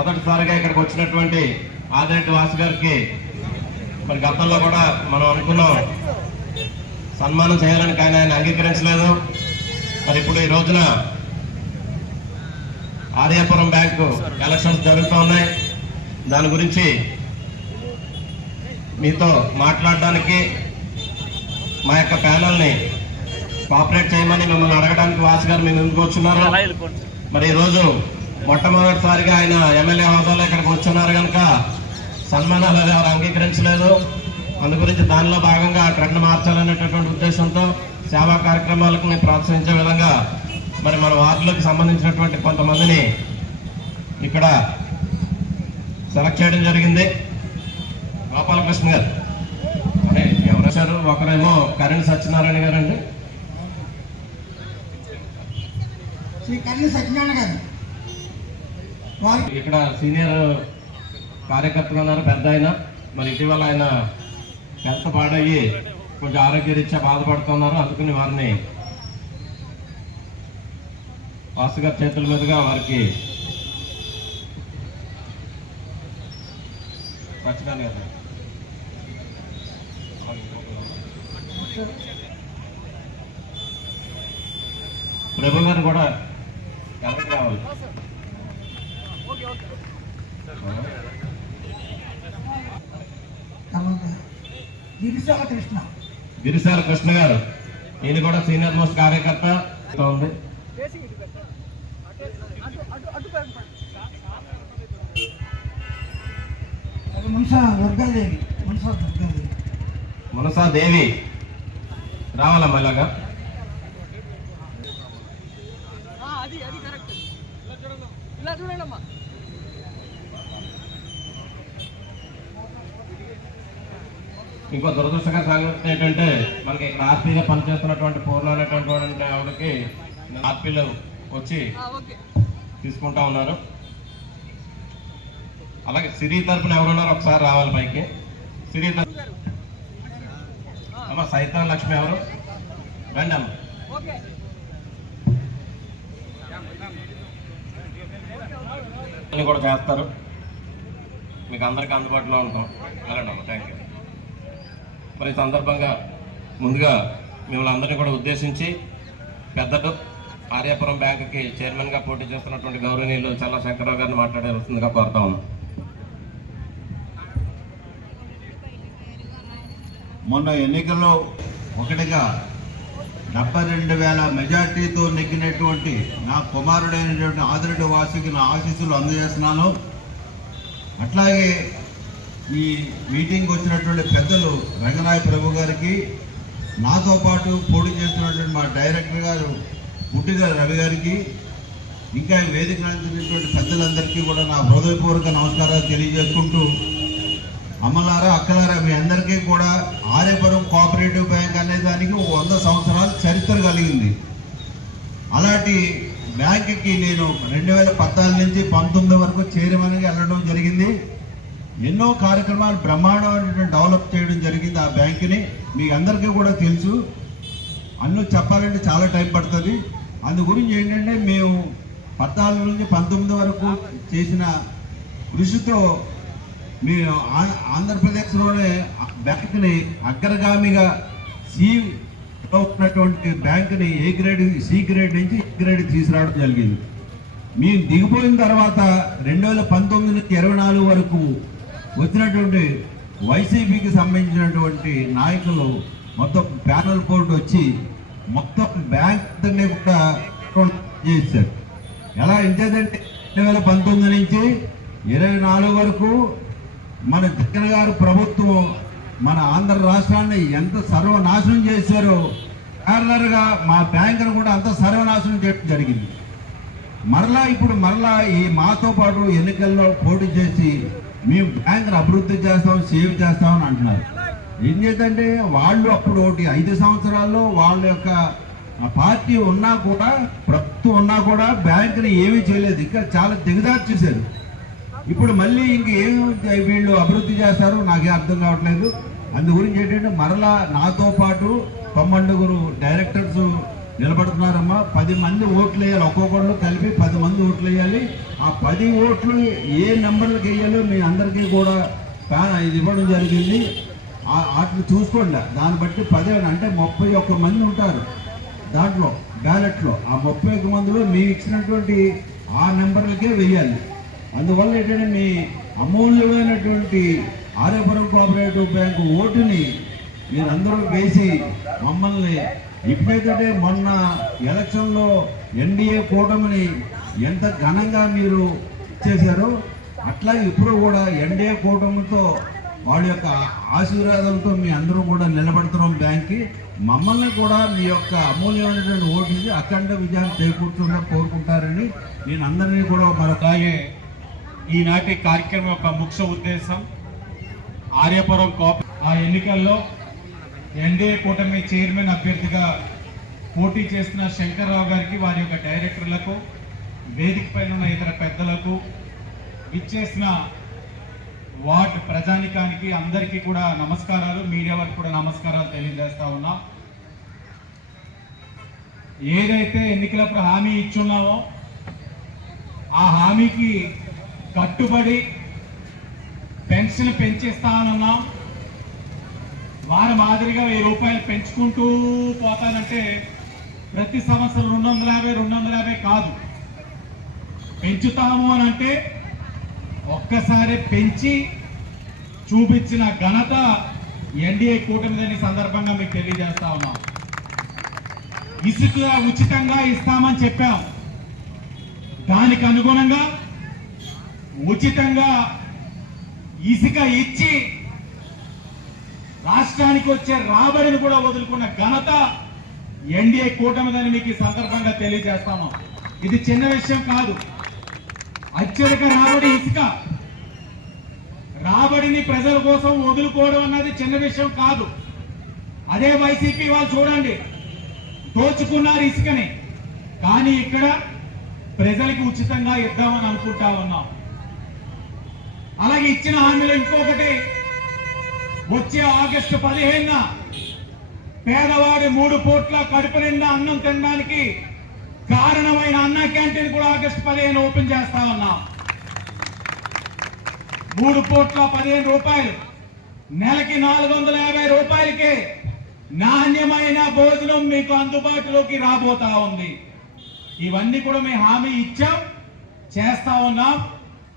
మొదటిసారిగా ఇక్కడికి వచ్చినటువంటి ఆదిరెడ్డి వాసు గారికి మరి గతంలో కూడా మనం అనుకున్నాం సన్మానం చేయాలని కానీ ఆయన అంగీకరించలేదు. మరి ఇప్పుడు ఈ రోజున ఆర్యాపురం బ్యాంకు ఎలక్షన్స్ జరుగుతూ ఉన్నాయి. దాని గురించి మీతో మాట్లాడడానికి మా యొక్క ప్యానల్ని కోఆపరేట్ చేయమని మిమ్మల్ని అడగడానికి వాసు గారు మీ ముందుకు వచ్చున్నారు. మరి ఈ రోజు మొట్టమొదటిసారిగా ఆయన ఎమ్మెల్యే హోదాలో ఇక్కడికి వచ్చున్నారు కనుక సన్మానాలు అది ఎవరు అంగీకరించలేదు. అందు గురించి దానిలో భాగంగా ట్రెండ్ మార్చాలనేటటువంటి ఉద్దేశంతో సేవా కార్యక్రమాలకు మేము ప్రోత్సహించే విధంగా మరి మన వార్డులకు సంబంధించినటువంటి కొంతమందిని ఇక్కడ సెలెక్ట్ చేయడం జరిగింది. గోపాలకృష్ణ గారు. అంటే ఎవరు వచ్చారు? ఒకరేమో కరణ్ సత్యనారాయణ గారు అండి శ్రీ కరణ్ సత్యనారాయణ గారు. ఇక్కడ సీనియర్ కార్యకర్తలు ఉన్నారు పెద్ద ఆయన. మరి ఇటీవల ఆయన హెల్త్ పాడయ్యి కొంచెం ఆరోగ్యరీత్యా బాధపడుతున్నారు. అందుకని వారిని వాసు గారి చేతుల మీదుగా వారికి సత్యనారాయణ కదా ప్రభు గారు కూడా వెనక్కి కావాలి గిరిశాల కృష్ణ. గిరిశాల కృష్ణ గారు. ఈయన కూడా సీనియర్ మోస్ట్ కార్యకర్త. ఉంది మున్సా దేవి. రావాలమ్మా ఇలాగా అది అది కరెక్ట్. ఇలా చూడండి. అమ్మా ఇంకో దురదృష్టకర సంగతి ఏంటంటే మనకి ఇక్కడ ఆర్పీగా పనిచేస్తున్నటువంటి పూర్ణ అనేటువంటి ఆవిడకి ఆర్పీలు వచ్చి తీసుకుంటా ఉన్నారు. అలాగే సిరి తరపున ఎవరున్నారు ఒకసారి రావాలి పైకి. సిరి తరపు అమ్మ సైతం లక్ష్మి ఎవరు? రండి అమ్మ. కూడా చేస్తారు. మీకు అందరికీ అందుబాటులో ఉంటాం. వెళ్ళండి అమ్మ థ్యాంక్ యూ మరి సందర్భంగా ముందుగా మిమ్మల్ని అందరినీ కూడా ఉద్దేశించి పెద్దట ఆర్యాపురం బ్యాంకుకి చైర్మన్గా పోటీ చేస్తున్నటువంటి గౌరవనీయులు చల్ల శంకరరావు గారిని మాట్లాడే వస్తుందిగా కోరుతా ఉన్నాం. మొన్న ఎన్నికల్లో ఒకటిగా డెబ్బై రెండు వేల మెజార్టీతో నెగ్గినటువంటి నా కుమారుడైనటువంటి ఆదిరెడ్డి వాసుకి నా ఆశీస్సులు అందజేస్తున్నాను. అట్లాగే ఈ మీటింగ్ వచ్చినటువంటి పెద్దలు రంగనాయ ప్రభు గారికి నాతో పాటు పోటీ చేస్తున్నటువంటి మా డైరెక్టర్ గారు పుట్టిగారు రవి గారికి ఇంకా వేదిక అందించినటువంటి పెద్దలందరికీ కూడా నా హృదయపూర్వక నమస్కారాలు తెలియజేసుకుంటూ అమ్మలారా అక్కలారా మీ అందరికీ కూడా ఆర్యపురం కోఆపరేటివ్ బ్యాంక్ అనే దానికి ఒక వంద సంవత్సరాల చరిత్ర కలిగింది. అలాంటి బ్యాంక్కి నేను రెండు వేల పద్నాలుగు నుంచి పంతొమ్మిది వరకు చైర్మన్గా వెళ్ళడం జరిగింది. ఎన్నో కార్యక్రమాలు బ్రహ్మాండమైనటువంటి డెవలప్ చేయడం జరిగింది ఆ బ్యాంకుని. మీ అందరికీ కూడా తెలుసు. అన్ను చెప్పాలంటే చాలా టైం పడుతుంది. అందు గురించి ఏంటంటే మేము పద్నాలుగు నుంచి పంతొమ్మిది వరకు చేసిన కృషితో మేము ఆంధ్రప్రదేశ్లోనే బ్యాంకుని అగ్రగామిగా సి ఉన్నటువంటి బ్యాంకుని ఏ గ్రేడ్ సి గ్రేడ్ నుంచి ఏ గ్రేడ్ తీసుకురావడం జరిగింది. మేము దిగిపోయిన తర్వాత రెండు వేల పంతొమ్మిది నుంచి ఇరవై నాలుగు వరకు వచ్చినటువంటి వైసీపీకి సంబంధించినటువంటి నాయకులు మొత్తం ప్యానల్ బోర్డు వచ్చి మొత్తం బ్యాంక్ కూడా చేశారు. ఎలా ఎంచేదంటే రెండు వేల పంతొమ్మిది నుంచి ఇరవై నాలుగు వరకు మన జగన్ గారు ప్రభుత్వం మన ఆంధ్ర రాష్ట్రాన్ని ఎంత సర్వనాశనం చేశారో ప్యారలర్గా మా బ్యాంకును కూడా అంత సర్వనాశనం చేయడం జరిగింది. మరలా ఇప్పుడు మరలా ఈ మాతో పాటు ఎన్నికల్లో పోటీ చేసి మేము బ్యాంకును అభివృద్ధి చేస్తాం సేవ్ చేస్తామని అంటున్నారు. ఏం చేద్దంటే వాళ్ళు అప్పుడు ఒకటి ఐదు సంవత్సరాల్లో వాళ్ళ యొక్క పార్టీ ఉన్నా కూడా ప్రభుత్వం ఉన్నా కూడా బ్యాంకుని ఏమీ చేయలేదు. ఇంకా చాలా దిగదారి చూశారు. ఇప్పుడు మళ్ళీ ఇంక వీళ్ళు అభివృద్ధి చేస్తారో నాకే అర్థం కావట్లేదు. అందు గురించి ఏంటంటే మరలా నాతో పాటు తొమ్మండుగురు డైరెక్టర్స్ నిలబడుతున్నారమ్మా. పది మంది ఓట్లు వేయాలి. ఒక్కొక్కళ్ళు కలిపి పది మంది ఓట్లు వేయాలి. ఆ పది ఓట్లు ఏ నెంబర్లకు వేయాలో మీ అందరికీ కూడా ప్యాన్ ఇది ఇవ్వడం జరిగింది. వాటిని చూసుకోండి. దాన్ని బట్టి పదే అంటే ముప్పై ఒక్క మంది ఉంటారు దాంట్లో బ్యాలెట్లో. ఆ ముప్పై ఒక్క మందిలో మీకు ఇచ్చినటువంటి ఆ నెంబర్లకే వెయ్యాలి అందువల్ల ఏంటంటే మీ అమూల్యమైనటువంటి ఆర్యపురం కోఆపరేటివ్ బ్యాంకు ఓటుని మీరందరూ వేసి మమ్మల్ని ఇప్పుడైతే మొన్న ఎలక్షన్లో ఎన్డీఏ కూటమిని ఎంత ఘనంగా మీరు చేశారో అట్లా ఇప్పుడు కూడా ఎన్డీఏ కూటమితో వాళ్ళ యొక్క ఆశీర్వాదంతో మీ అందరూ కూడా నిలబడుతున్నాం బ్యాంక్కి. మమ్మల్ని కూడా మీ యొక్క అమూల్యమైనటువంటి ఓటు అఖండ విజయాన్ని చేకూర్చున్నా కోరుకుంటారని నేను అందరినీ కూడా మరొక ఈనాటి కార్యక్రమం యొక్క ముఖ్య ఉద్దేశం ఆర్యపురం కోప ఆ ఎన్నికల్లో ఎన్డీఏ కూటమి చైర్మన్ అభ్యర్థిగా పోటీ చేస్తున్న శంకర్రావు గారికి వారి యొక్క డైరెక్టర్లకు వేదిక పైన ఉన్న ఇతర పెద్దలకు ఇచ్చేసిన వార్డ్ ప్రజానికానికి అందరికీ కూడా నమస్కారాలు మీడియా వారికి కూడా నమస్కారాలు తెలియజేస్తా ఉన్నా. ఏదైతే ఎన్నికలప్పుడు హామీ ఇచ్చున్నామో ఆ హామీకి కట్టుబడి పెన్షన్ పెంచేస్తానన్నాం వారి మాదిరిగా వెయ్యి రూపాయలు పెంచుకుంటూ పోతానంటే ప్రతి సంవత్సరం రెండు వందల యాభై రెండు వందల యాభై కాదు. పెంచుతాము అని అంటే ఒక్కసారి పెంచి చూపించిన ఘనత ఎన్డీఏ కూటమిదని సందర్భంగా మీకు తెలియజేస్తా ఉన్నాం. ఇసుక ఉచితంగా ఇస్తామని చెప్పాం. దానికి అనుగుణంగా ఉచితంగా ఇసుక ఇచ్చి రాష్ట్రానికి వచ్చే రాబడిని కూడా వదులుకున్న ఘనత ఎన్డీఏ కూటమిదని మీకు ఈ సందర్భంగా తెలియజేస్తాను. ఇది చిన్న విషయం కాదు. అత్యధిక రాబడి ఇసుక. రాబడిని ప్రజల కోసం వదులుకోవడం అన్నది చిన్న విషయం కాదు. అదే వైసీపీ వాళ్ళు చూడండి. దోచుకున్నారు ఇసుకని. కానీ ఇక్కడ ప్రజలకి ఉచితంగా ఇద్దామని అనుకుంటా ఉన్నాం. అలాగే ఇచ్చిన హామీలో ఇంకొకటి వచ్చే ఆగస్టు పదిహేనున పేదవాడి మూడు పూట్ల కడుపు నిండా అన్నం తినడానికి కారణమైన అన్న క్యాంటీన్ కూడా ఆగస్టు పదిహేను ఓపెన్ చేస్తా ఉన్నాం. మూడు పూట్ల పదిహేను రూపాయలు. నెలకి నాలుగు వందల యాభై రూపాయలకే నాణ్యమైన భోజనం మీకు అందుబాటులోకి రాబోతా ఉంది. ఇవన్నీ కూడా మేము హామీ ఇచ్చాం చేస్తా ఉన్నాం.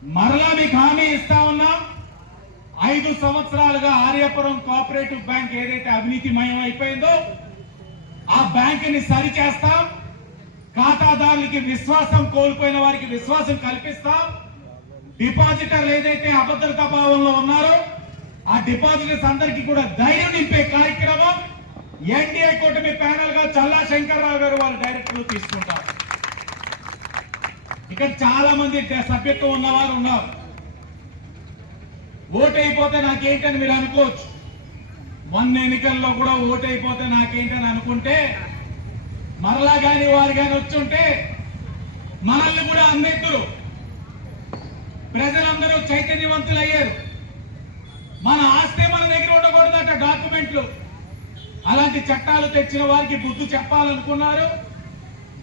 మరలా మీకు హామీ ఇస్తా ఉన్నాం. ఐదు సంవత్సరాలుగా ఆర్యపురం కోఆపరేటివ్ బ్యాంక్ ఏదైతే అవినీతిమయం అయిపోయిందో ఆ బ్యాంకుని ని సరిచేస్తాం. ఖాతాదారులకి విశ్వాసం కోల్పోయిన వారికి విశ్వాసం కల్పిస్తాం. డిపాజిటర్లు ఏదైతే అభద్రతా భావంలో ఉన్నారో ఆ డిపాజిటర్స్ అందరికీ కూడా ధైర్యం నింపే కార్యక్రమం ఎన్డీఏ కూటమి ప్యానల్గా చల్లా శంకర్రావు గారు వారు డైరెక్టర్లు తీసుకుంటారు. ఇక్కడ చాలా మంది సభ్యత్వం ఉన్నవారు ఉన్నారు. ఓట్ అయిపోతే నాకేంటని మీరు అనుకోవచ్చు. మొన్న ఎన్నికల్లో కూడా ఓట్ అయిపోతే నాకేంటని అనుకుంటే మరలా గాని వారు గాని వచ్చుంటే మనల్ని కూడా అందెత్తురు ప్రజలందరూ చైతన్యవంతులయ్యారు. మన ఆస్తే మన దగ్గర ఉండకూడదట డాక్యుమెంట్లు. అలాంటి చట్టాలు తెచ్చిన వారికి బుద్ధి చెప్పాలనుకున్నారు.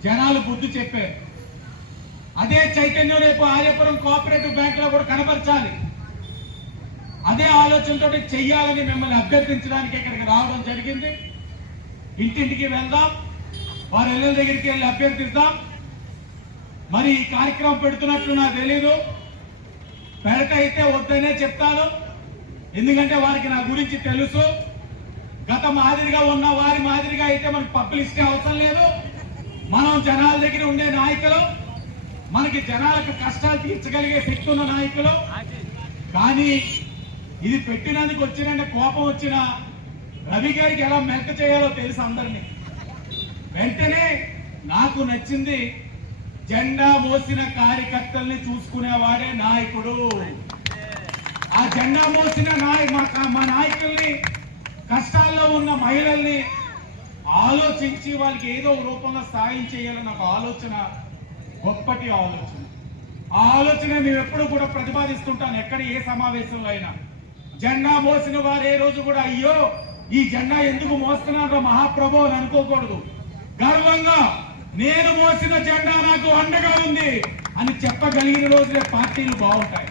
జనాలు బుద్ధి చెప్పారు. అదే చైతన్యం రేపు ఆర్యపురం కోఆపరేటివ్ బ్యాంక్లో కూడా కనపరచాలి. అదే ఆలోచనతో చెయ్యాలని మిమ్మల్ని అభ్యర్థించడానికి ఇక్కడికి రావడం జరిగింది. ఇంటింటికి వెళ్దాం. వారి ఇళ్ళ దగ్గరికి వెళ్ళి అభ్యర్థిద్దాం. మరి ఈ కార్యక్రమం పెడుతున్నట్లు నాకు తెలీదు. పెడతైతే వద్దనే చెప్తాను. ఎందుకంటే వారికి నా గురించి తెలుసు. గత మాదిరిగా ఉన్న వారి మాదిరిగా అయితే మనకి పబ్లిసిటీ అవసరం లేదు. మనం జనాల దగ్గర ఉండే నాయకులు. మనకి జనాలకు కష్టాలు తీర్చగలిగే శక్తి ఉన్న నాయకులు. కానీ ఇది పెట్టినందుకు వచ్చినంటే కోపం వచ్చిన రవి గారికి ఎలా మెల్క చేయాలో తెలుసు అందరినీ. వెంటనే నాకు నచ్చింది జెండా మోసిన కార్యకర్తల్ని చూసుకునేవాడే నాయకుడు. ఆ జెండా మోసిన నాయ మా- మా నాయకుల్ని కష్టాల్లో ఉన్న మహిళల్ని ఆలోచించి వాళ్ళకి ఏదో ఒక రూపంలో సాయం చేయాలన్న ఒక ఆలోచన గొప్పటి ఆలోచన. ఆ ఆలోచన మేము ఎప్పుడు కూడా ప్రతిపాదిస్తుంటాను ఎక్కడ ఏ సమావేశంలో అయినా. జెండా మోసిన వారు ఏ రోజు కూడా అయ్యో ఈ జెండా ఎందుకు మోస్తున్నారో మహాప్రభు అని అనుకోకూడదు. గర్వంగా నేను మోసిన జెండా నాకు అండగా ఉంది అని చెప్పగలిగిన రోజులే పార్టీలు బాగుంటాయి.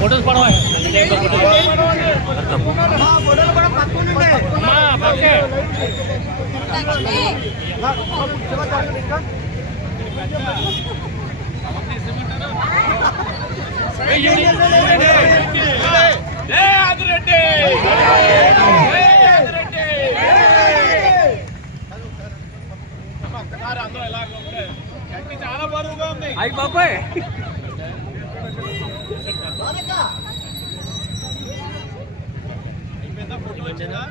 ఫోటోస్ పక్కే ఏ ఆదిరెడ్డి ఏ ఆదిరెడ్డి అందరూ ఎలా గట్టి చాలా బరువుగా ఉంది అయ్యి బాబాయ్ ఫోటో వచ్చిందా